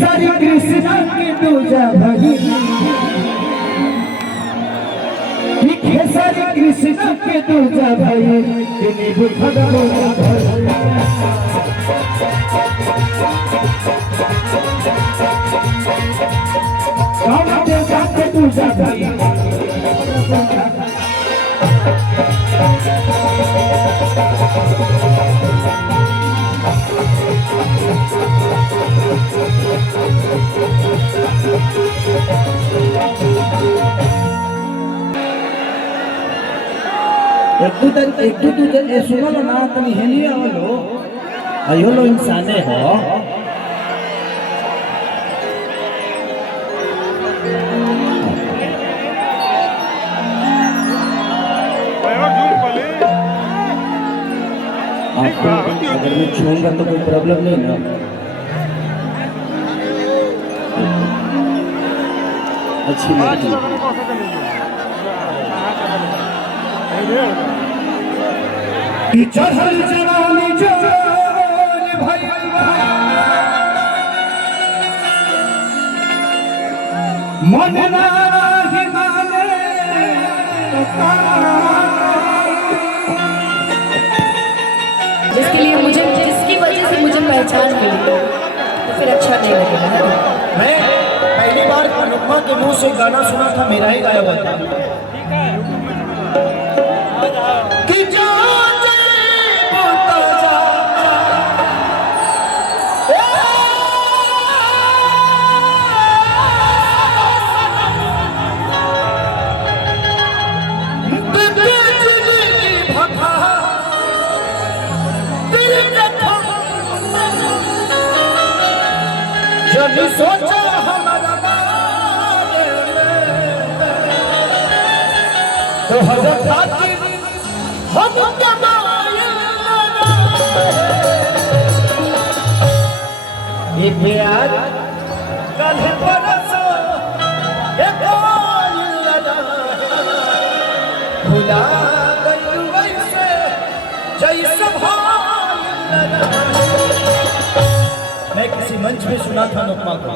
खेसारी कृष्णा के दूजा भाई खेसारी कृष्णा के दूजा भाई तेरी बुझाओ गाँव देवता के दूजा भाई एक दू सुनो ना तनी हेलिए आवलो आयो लो इंसाने हो आपको अगर मैं छूंगा तो कोई प्रॉब्लम नहीं ना अच्छी लगती कि चढ़ल जवानी जोन भैया मन नाही माने जिसके लिए मुझे जिसकी वजह से मुझे पहचान मिली तो फिर अच्छा नहीं लगेगा। मैं पहली बार अनुपमा के मुंह से गाना सुना था, मेरा ही गाया हुआ था कि जो सोचा हमारा बारे में तो हजरत खातिर हम ये प्यार कल परसों भुला गई वैसे जैसे मैं किसी मंच में सुना था अनुपमा को,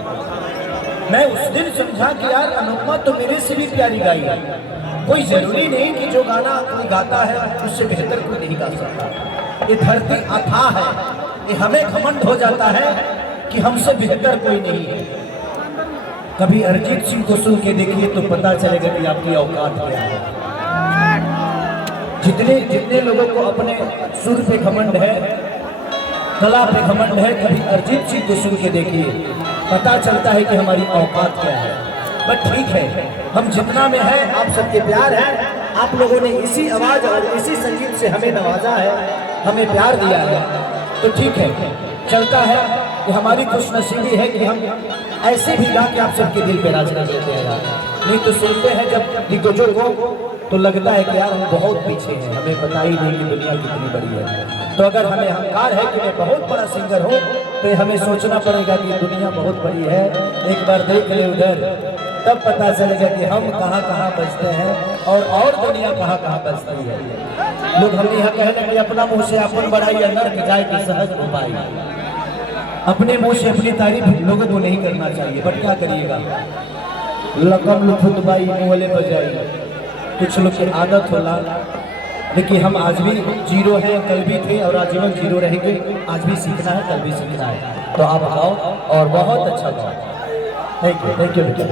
मैं उस दिन समझा कि यार अनुपमा तो मेरे से भी प्यारी गाई है। कोई जरूरी नहीं कि जो गाना कोई गाता है उससे बेहतर कोई नहीं गा सकता। ये धरती अथाह है, ये हमें घमंड हो जाता है कि हमसे बेहतर कोई नहीं है। कभी अरिजीत सिंह को सुन के देखिए तो पता चलेगा कि आपकी औकात क्या है। जितने लोगों को अपने सुर पे घमंड है, कला पे घमंड है, कभी अरिजीत सिंह को सुन के देखिए पता चलता है कि हमारी औकात क्या है। बट ठीक है, हम जितना में है आप सबके प्यार है, आप लोगों ने इसी आवाज और इसी संगीत से हमें नवाजा है, हमें प्यार दिया है, तो ठीक है चलता है कि हमारी खुशनसीबी है कि हम ऐसे भी गा के आप सबके दिल पे राज कर देते हैं। नहीं तो सुनते हैं जब दिग्गजों को तो लगता है कि यार हम बहुत पीछे हैं, हमें पता ही नहीं कि दुनिया कितनी बड़ी है। तो अगर हमें अहंकार है कि मैं बहुत बड़ा सिंगर हूँ तो हमें सोचना पड़ेगा कि दुनिया बहुत बड़ी है। एक बार देख ले उधर, तब पता चलेगा कि हम कहाँ कहाँ बजते हैं और दुनिया कहाँ कहाँ बजती है। लोग हम यहाँ कहने कि अपना मुँह से अपन बढ़ाई नर्क जाए कि सहज हो पाई। अपने मुँह से अपनी तारीफ लोगों को नहीं करना चाहिए, बट क्या करिएगा, लकम लुफुतबाई मुँहले बजाई, कुछ लोग की आदत होला। देखिए हम आज भी जीरो हैं, कल भी थे और आजीवन जीरो रहेंगे। आज भी सीखना है, कल भी सीखना है। तो आप आओ और बहुत अच्छा गाओ। थैंक यू बेटा।